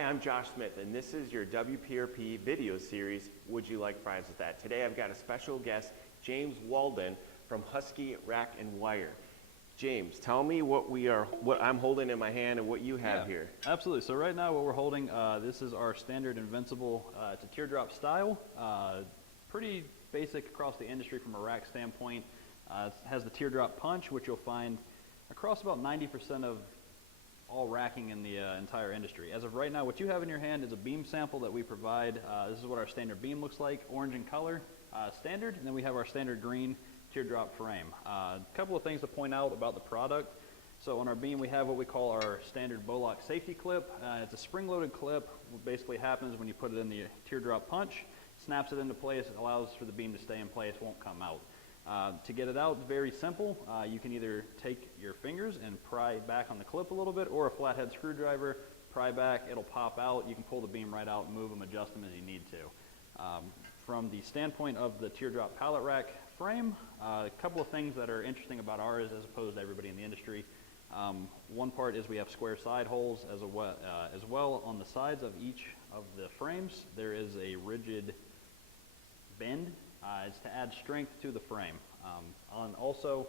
Hi, I'm Josh Smith, and this is your WPRP video series, Would You Like Fries with That? Today I've got a special guest, James Walden from Husky Rack and Wire. James, tell me what I'm holding in my hand and what you have here. Absolutely. So right now what we're holding, this is our standard Invincible Teardrop-style. Pretty basic across the industry from a rack standpoint. It has the teardrop punch, which you'll find across about 90% of all racking in the entire industry. As of right now, what you have in your hand is a beam sample that we provide. This is what our standard beam looks like, orange in color, standard, and then we have our standard green teardrop frame. A couple of things to point out about the product. So on our beam we have what we call our standard Bolock safety clip. It's a spring-loaded clip. What basically happens when you put it in the teardrop punch, snaps it into place, it allows for the beam to stay in place, won't come out. To get it out, very simple. You can either take your fingers and pry back on the clip a little bit, or a flathead screwdriver, pry back, it'll pop out. You can pull the beam right out and move them, adjust them as you need to. From the standpoint of the teardrop pallet rack frame, a couple of things that are interesting about ours as opposed to everybody in the industry. One part is we have square side holes as well on the sides of each of the frames. There is a rigid bend. It's to add strength to the frame. Also,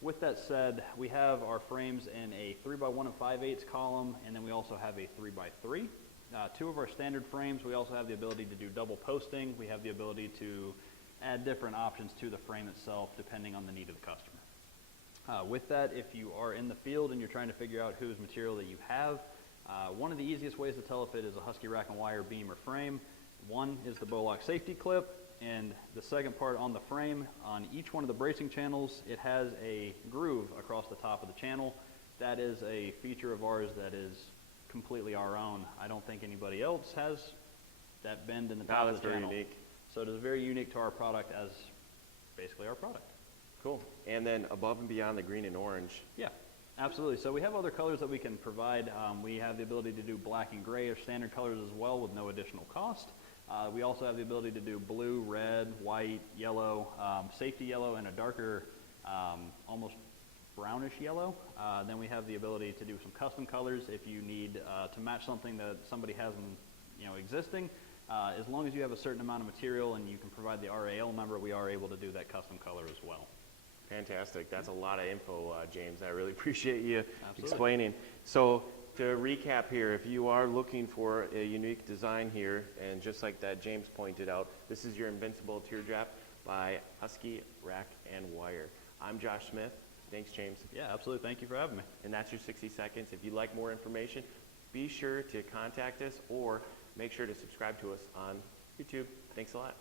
with that said, we have our frames in a 3x1 and 5/8 column, and then we also have a 3x3. Two of our standard frames, we also have the ability to do double posting. We have the ability to add different options to the frame itself depending on the need of the customer. With that, if you are in the field and you're trying to figure out whose material that you have, one of the easiest ways to tell if it is a Husky Rack and Wire beam or frame, one is the Bolock safety clip, and the second part on the frame, on each one of the bracing channels, it has a groove across the top of the channel. That is a feature of ours that is completely our own. I don't think anybody else has that bend in the top of the channel. Very unique. So it is very unique to our product as basically our product. Cool. And then above and beyond the green and orange. Yeah, absolutely. So we have other colors that we can provide. We have the ability to do black and gray or standard colors as well with no additional cost. We also have the ability to do blue, red, white, yellow, safety yellow, and a darker, almost brownish yellow. Then we have the ability to do some custom colors if you need to match something that somebody has existing. As long as you have a certain amount of material and you can provide the RAL number, we are able to do that custom color as well. Fantastic. That's a lot of info, James. I really appreciate you Absolutely. explaining. So to recap here, if you are looking for a unique design here, and just like that James pointed out, this is your Invincible Teardrop by Husky Rack and Wire. I'm Josh Smith. Thanks, James. Yeah, absolutely. Thank you for having me. And that's your 60 seconds. If you'd like more information, be sure to contact us or make sure to subscribe to us on YouTube. Thanks a lot.